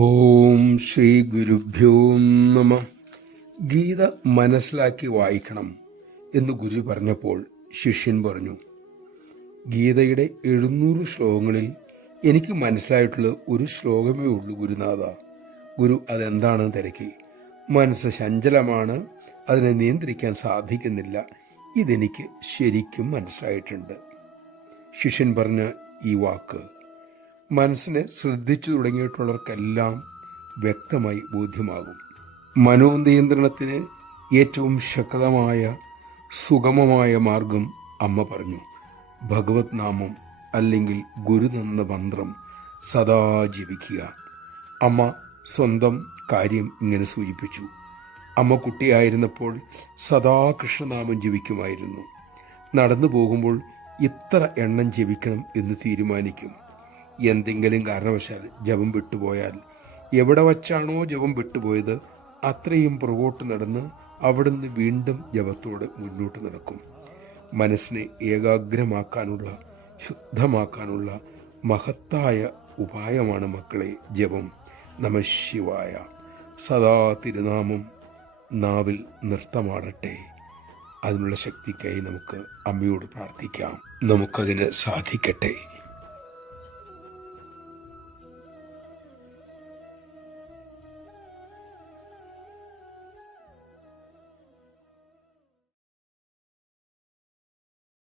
ഓം ശ്രീ ഗുരുഭ്യോ നമ. ഗീത മനസ്സിലാക്കി വായിക്കണം എന്ന് ഗുരു പറഞ്ഞപ്പോൾ ശിഷ്യൻ പറഞ്ഞു, ഗീതയുടെ 700 ശ്ലോകങ്ങളിൽ എനിക്ക് മനസ്സിലായിട്ടുള്ള ഒരു ശ്ലോകമേ ഉള്ളൂ ഗുരുനാഥ. ഗുരു അതെന്താണെന്ന് തിരക്കി. മനസ്സ് ചഞ്ചലമാണ്, അതിനെ നിയന്ത്രിക്കാൻ സാധിക്കുന്നില്ല. ഇതെനിക്ക് ശരിക്കും മനസ്സിലായിട്ടുണ്ട്. ശിഷ്യൻ പറഞ്ഞ ഈ വാക്ക് മനസ്സിനെ ശ്രദ്ധിച്ചു തുടങ്ങിയിട്ടുള്ളവർക്കെല്ലാം വ്യക്തമായി ബോധ്യമാകും. മനോനിയന്ത്രണത്തിന് ഏറ്റവും ശക്തമായ സുഗമമായ മാർഗം അമ്മ പറഞ്ഞു. ഭഗവത് നാമം അല്ലെങ്കിൽ ഗുരു തന്ന മന്ത്രം സദാ ജപിക്കുക. അമ്മ സ്വന്തം കാര്യം ഇങ്ങനെ സൂചിപ്പിച്ചു. അമ്മ കുട്ടിയായിരുന്നപ്പോൾ സദാ കൃഷ്ണനാമം ജപിക്കുമായിരുന്നു. നടന്നു പോകുമ്പോൾ ഇത്ര എണ്ണം ജപിക്കണം എന്ന് തീരുമാനിക്കും. എന്തെങ്കിലും കാരണവശാൽ ജപം വിട്ടുപോയാൽ എവിടെ വച്ചാണോ ജപം വിട്ടുപോയത് അത്രയും പുറകോട്ട് നടന്ന് അവിടുന്ന് വീണ്ടും ജപത്തോടെ മുന്നോട്ട് നടക്കും. മനസ്സിനെ ഏകാഗ്രമാക്കാനുള്ള, ശുദ്ധമാക്കാനുള്ള മഹത്തായ ഉപായമാണ് മക്കളെ ജപം. നമഃ ശിവായ. സദാ തിരുനാമം നാവിൽ നൃത്തമാടട്ടെ. അതിനുള്ള ശക്തിക്കായി നമുക്ക് അമ്മയോട് പ്രാർത്ഥിക്കാം. നമുക്കതിന് സാധിക്കട്ടെ.